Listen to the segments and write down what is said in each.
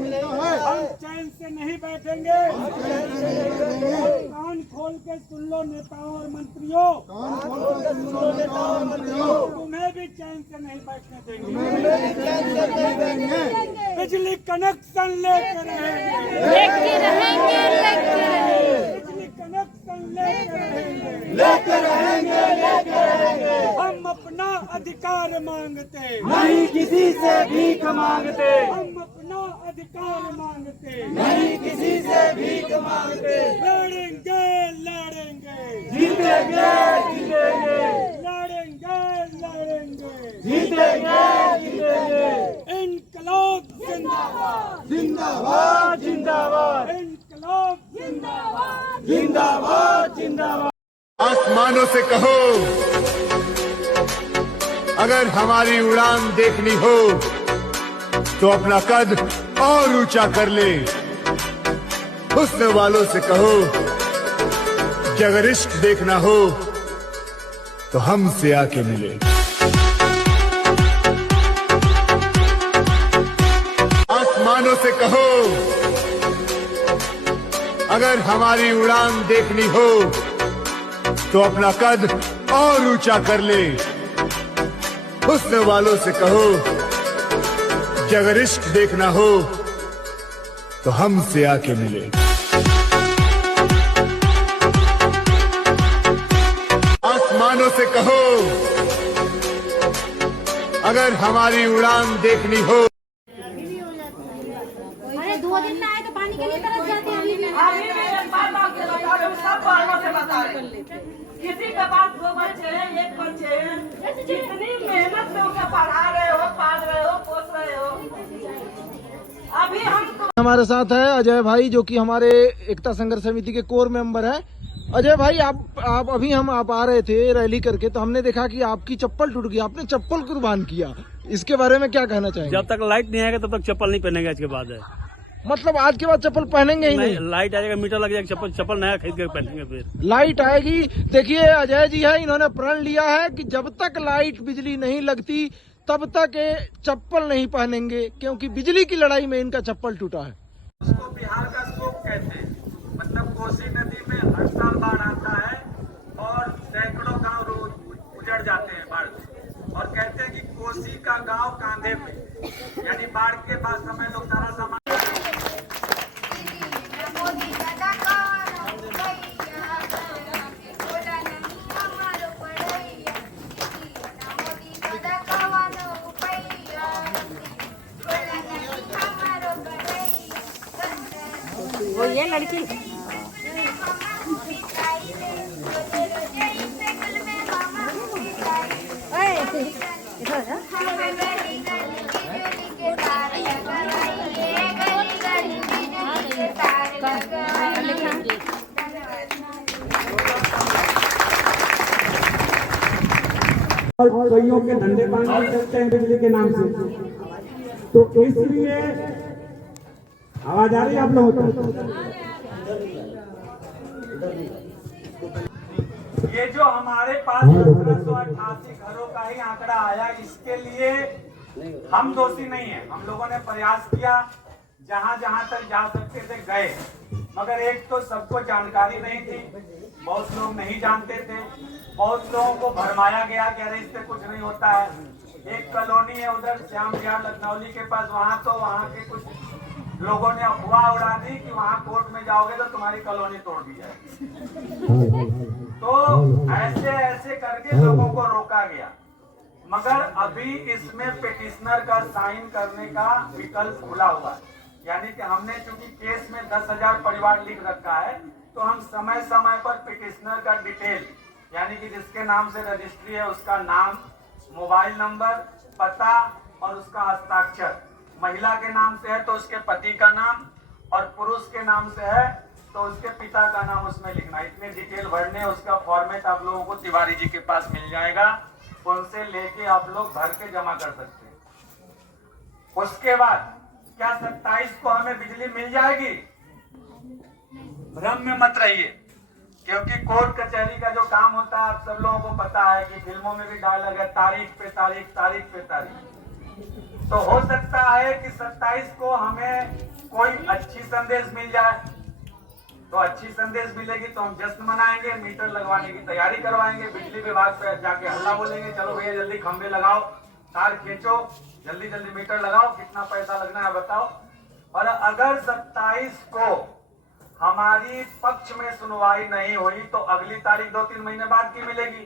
हम चैन से नहीं बैठेंगे। कान खोल के सुन लो नेताओं और मंत्रियों, तुम्हें भी चैन से नहीं बैठने देंगे। बिजली कनेक्शन लेकर रहेंगे, बिजली कनेक्शन लेकर रहेंगे। हम अपना अधिकार मांगते, नहीं किसी से भीख मांगते, हम अपना अधिकार मांगते, नहीं किसी से भीख मांगते। लड़ेंगे लड़ेंगे, जीतेंगे जीतेंगे, लड़ेंगे लड़ेंगे, जीतेंगे जीतेंगे। इनकलाब जिंदाबाद, जिंदाबाद जिंदाबाद, इनकलाब जिंदाबाद, जिंदाबाद जिंदाबाद। आसमानों से कहो अगर हमारी उड़ान देखनी हो तो अपना कद और ऊंचा कर ले। हुस्न वालों से कहो कि अगर इश्क देखना हो तो हमसे आके मिले। आसमानों से कहो अगर हमारी उड़ान देखनी हो तो अपना कद और ऊंचा कर ले। हुस्न वालों से कहो कि अगर इश्क देखना हो तो हमसे आके मिले। आसमानों से कहो अगर हमारी उड़ान देखनी हो। अरे 2 दिन में आए तो पानी के लिए तरस जाते हैं। किसी के पास 2 बच्चे हैं, 1 बच्चे हैं, जितनी मेहनत से उसे पढ़ा रहे हो, पाल रहे हो, पोस रहे हो। अभी हम हमारे साथ है अजय भाई, जो कि हमारे एकता संघर्ष समिति के कोर मेंबर हैं। अजय भाई, आप अभी आप आ रहे थे रैली करके, तो हमने देखा कि आपकी चप्पल टूट गई, आपने चप्पल कुर्बान किया। इसके बारे में क्या कहना चाहेंगे? जब तक लाइट नहीं आएगा तब तक चप्पल नहीं पहनेंगे। इसके बाद है मतलब आज के बाद चप्पल पहनेंगे ही नहीं? लाइट आएगा, मीटर लग जाएगा, चप्पल नया खरीद कर पहनेंगे। फिर लाइट आएगी। देखिए अजय जी है, इन्होंने प्रण लिया है कि जब तक लाइट बिजली नहीं लगती तब तक ये चप्पल नहीं पहनेंगे, क्योंकि बिजली की लड़ाई में इनका चप्पल टूटा है। उसको बिहार का शोक कहते हैं। मतलब कोसी नदी में हर साल बाढ़ आता है और सैकड़ों गांव रोज उजड़ जाते हैं बाढ़ से, और कहते हैं कि कोसी का गांव कांधे पे, यानी बाढ़ के बाद समय लोग सारा सामान वो ये लड़की और कईयों के धंधे पानी चलते हैं बिजली के नाम से, तो इसलिए आवाज आ रही है आप लोगों को? ये जो हमारे पास 1788 घरों का ही आंकड़ा आया, इसके लिए हम दोषी नहीं है। हम लोगों ने प्रयास किया, जहां जहां तक जा सकते थे गए, मगर एक तो सबको जानकारी नहीं थी, बहुत लोग नहीं जानते थे, बहुत लोगों को भरमाया गया कि अरे इससे कुछ नहीं होता है। एक कॉलोनी है उधर श्याम विहार लखनौली के पास, वहाँ के कुछ लोगों ने अफवाह उड़ा दी कि वहाँ कोर्ट में जाओगे तो तुम्हारी कॉलोनी तोड़ दी जाएगी। तो ऐसे ऐसे करके लोगों को रोका गया, मगर अभी इसमें पिटिशनर का साइन करने का विकल्प खुला हुआ है। यानी कि हमने चूंकि केस में 10,000 परिवार लिख रखा है, तो हम समय समय पर पिटिशनर का डिटेल, यानी कि जिसके नाम से रजिस्ट्री है उसका नाम, मोबाइल नंबर, पता और उसका हस्ताक्षर, महिला के नाम से है तो उसके पति का नाम, और पुरुष के नाम से है तो उसके पिता का नाम उसमें लिखना। इतने डिटेल भरने, उसका फॉर्मेट आप लोगों को तिवारी जी के पास मिल जाएगा, उनसे लेके आप लोग भर के जमा कर सकते हैं। उसके बाद क्या 27 को हमें बिजली मिल जाएगी? भ्रम में मत रहिए, क्योंकि कोर्ट कचहरी का जो काम होता है आप सब लोगों को पता है कि फिल्मों में भी डायलॉग है, तारीख पे तारीख, तारीख पे तारीख। तो हो सकता है कि 27 को हमें कोई अच्छी संदेश मिल जाए, तो अच्छी संदेश मिलेगी तो हम जश्न मनाएंगे, मीटर लगवाने की तैयारी करवाएंगे, बिजली विभाग पे जाके हल्ला बोलेंगे, चलो भैया जल्दी खंभे लगाओ, तार खींचो, जल्दी जल्दी मीटर लगाओ, कितना पैसा लगना है बताओ। और अगर 27 को हमारी पक्ष में सुनवाई नहीं हुई तो अगली तारीख 2-3 महीने बाद की मिलेगी,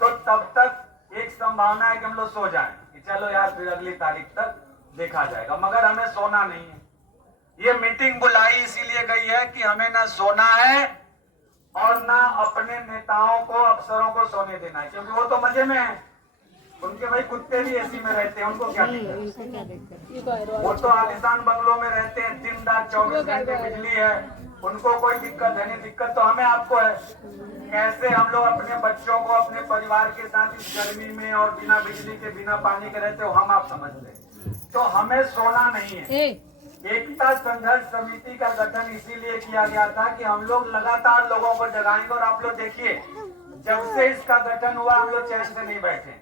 तो तब तक एक संभावना है कि हम लोग सो जाएं कि चलो यार फिर अगली तारीख तक देखा जाएगा, मगर हमें सोना नहीं है। ये मीटिंग बुलाई इसीलिए गई है कि हमें ना सोना है और ना अपने नेताओं को, अफसरों को सोने देना है, क्योंकि वो तो मजे में है, उनके भाई कुत्ते भी एसी में रहते हैं, उनको क्या दिक्कत, वो तो आलिशान बंगलों में रहते हैं, दिन रात 24 घंटे बिजली है, उनको कोई दिक्कत है नहीं। दिक्कत तो हमें आपको है, कैसे हम लोग अपने बच्चों को अपने परिवार के साथ इस गर्मी में और बिना बिजली के बिना पानी के रहते हो, हम आप समझते हैं। तो हमें सोना नहीं है। एकता संघर्ष समिति का गठन इसीलिए किया गया था कि हम लोग लगातार लोगों को जगाएंगे, और आप लोग देखिए जब से इसका गठन हुआ हम लोग चैन से नहीं बैठे।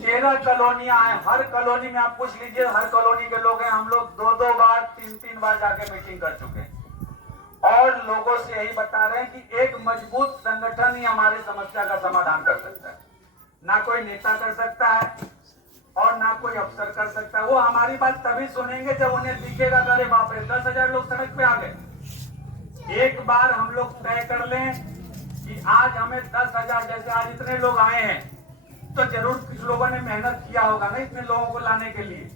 13 कॉलोनियां हैं, हर कॉलोनी में आप पूछ लीजिए, हर कॉलोनी के लोग हैं, हम लोग 2-2 बार 3-3 बार जाके मीटिंग कर चुके हैं और लोगों से यही बता रहे हैं कि एक मजबूत संगठन ही हमारी समस्या का समाधान कर सकता है, ना कोई नेता कर सकता है और ना कोई अफसर कर सकता है। वो हमारी बात तभी सुनेंगे जब उन्हें दिखेगा अरे बाप रे 10,000 लोग सड़क पे आ गए। एक बार हम लोग तय कर लें कि आज हमें 10,000, जैसे आज इतने लोग आए हैं तो जरूर कुछ लोगों ने मेहनत किया होगा ना इतने लोगों को लाने के लिए,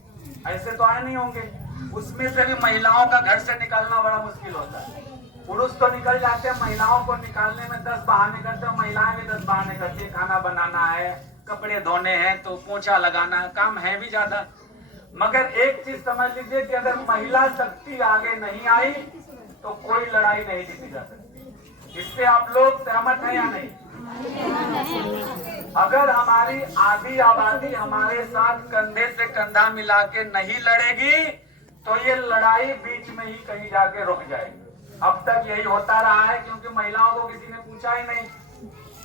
ऐसे तो आए नहीं होंगे। उसमें से भी महिलाओं का घर से निकालना बड़ा मुश्किल होता है, पुरुष तो निकल जाते हैं, महिलाओं को निकालने में 10 बहाने करते हैं, महिलाएं भी 10 बहाने करती है, खाना बनाना है, कपड़े धोने हैं, तो पोंछा लगाना है, काम है भी ज्यादा। मगर एक चीज समझ लीजिए कि अगर महिला शक्ति आगे नहीं आई तो कोई लड़ाई नहीं जीती जा सकती। इससे आप लोग सहमत हैं या नहीं? अगर हमारी आधी आबादी हमारे साथ कंधे से कंधा मिला के नहीं लड़ेगी तो ये लड़ाई बीच में ही कहीं जाके रुक जाएगी। अब तक यही होता रहा है, क्योंकि महिलाओं को किसी ने पूछा ही नहीं।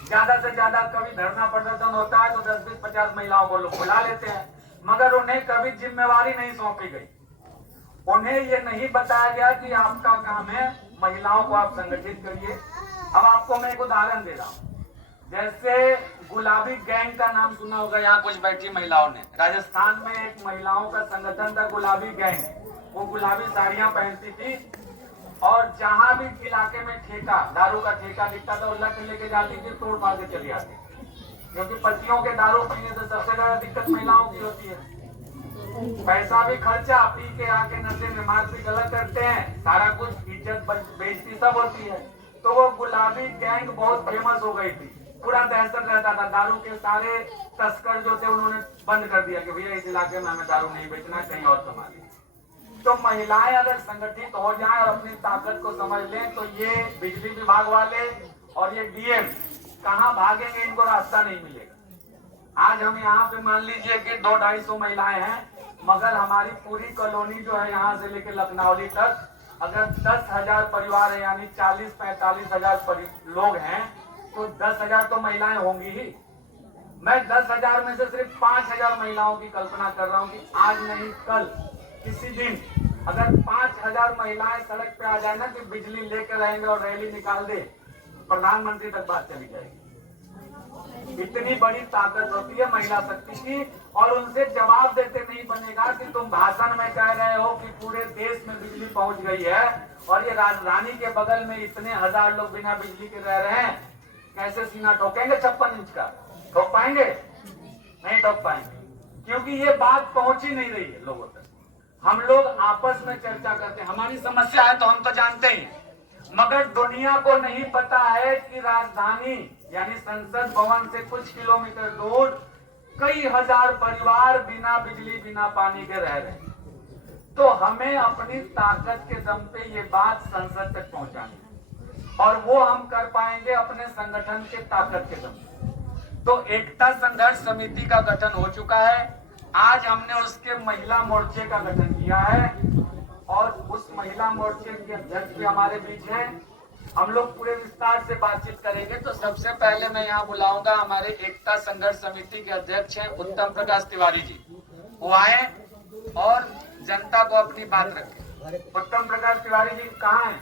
ज्यादा से ज्यादा कभी धरना प्रदर्शन होता है तो 10-20-50 महिलाओं को लोग बुला लेते हैं, मगर उन्हें कभी जिम्मेवारी नहीं सौंपी गई। उन्हें ये नहीं बताया गया कि आपका काम है महिलाओं को आप संगठित करिए। अब आपको मैं एक उदाहरण दे रहा हूँ, जैसे गुलाबी गैंग का नाम सुना होगा, यहाँ कुछ बैठी महिलाओं ने। राजस्थान में एक महिलाओं का संगठन था गुलाबी गैंग, वो गुलाबी साड़ियां पहनती थी और जहां भी इलाके में ठेका, दारू का ठेका दिखता था उल्ला के लेके जाती थी, तोड़ फाड़ के चली आती, क्योंकि पतियों के दारू पीने से सबसे ज्यादा दिक्कत महिलाओं की होती है। पैसा भी खर्चा, पी के आके नशे में मारपीट गलत करते हैं, सारा कुछ इज्जत बेइज्जती सब होती है। तो वो गुलाबी गैंग बहुत फेमस हो गई थी, पूरा दहशत रहता था। दारू के सारे तस्कर जो थे उन्होंने बंद कर दिया कि भैया इस इलाके में हमें दारू नहीं बेचना, कहीं और संभालिए। तो महिलाएं अगर संगठित हो जाएं और अपनी ताकत को समझ लें तो ये बिजली विभाग वाले और ये डीएम कहाँ भागेंगे, इनको रास्ता नहीं मिलेगा। आज हम यहाँ पे मान लीजिए कि 200-250 महिलाएं हैं, मगर हमारी पूरी कॉलोनी जो है यहाँ से लेकर लखनौली तक अगर 10,000 परिवार है, यानी 40-45 हजार लोग हैं, तो 10,000 तो महिलाएं होंगी ही। मैं 10,000 में से सिर्फ 5,000 महिलाओं की कल्पना कर रहा हूँ कि आज नहीं कल किसी दिन अगर 5,000 महिलाएं सड़क पे आ जाए ना कि बिजली लेकर रहेंगे और रैली निकाल दे, प्रधानमंत्री तक बात चली जाएगी। इतनी बड़ी ताकत होती है महिला शक्ति की, और उनसे जवाब देते नहीं बनेगा कि तुम भाषण में कह रहे हो कि पूरे देश में बिजली पहुंच गई है और ये राजधानी के बगल में इतने हजार लोग बिना बिजली के रह रहे हैं, कैसे सीना ठोकेंगे 56 इंच का? ठोक पाएंगे? नहीं ठोक पाएंगे, क्योंकि ये बात पहुंच ही नहीं रही है लोगों तक। हम लोग आपस में चर्चा करते हैं, हमारी समस्या है तो हम तो जानते ही, मगर दुनिया को नहीं पता है कि राजधानी यानी संसद भवन से कुछ किलोमीटर दूर कई हजार परिवार बिना बिजली बिना पानी के रह रहे हैं। तो हमें अपनी ताकत के दम पे ये बात संसद तक पहुंचानी, और वो हम कर पाएंगे अपने संगठन के ताकत के दम पे। तो एकता संघर्ष समिति का गठन हो चुका है, आज हमने उसके महिला मोर्चे का गठन किया है और उस महिला मोर्चे के अध्यक्ष भी हमारे बीच है। हम लोग पूरे विस्तार से बातचीत करेंगे। तो सबसे पहले मैं यहाँ बुलाऊंगा हमारे एकता संघर्ष समिति के अध्यक्ष हैं उत्तम प्रकाश तिवारी जी, वो आए और जनता को अपनी बात रखें। उत्तम प्रकाश तिवारी जी कहाँ हैं?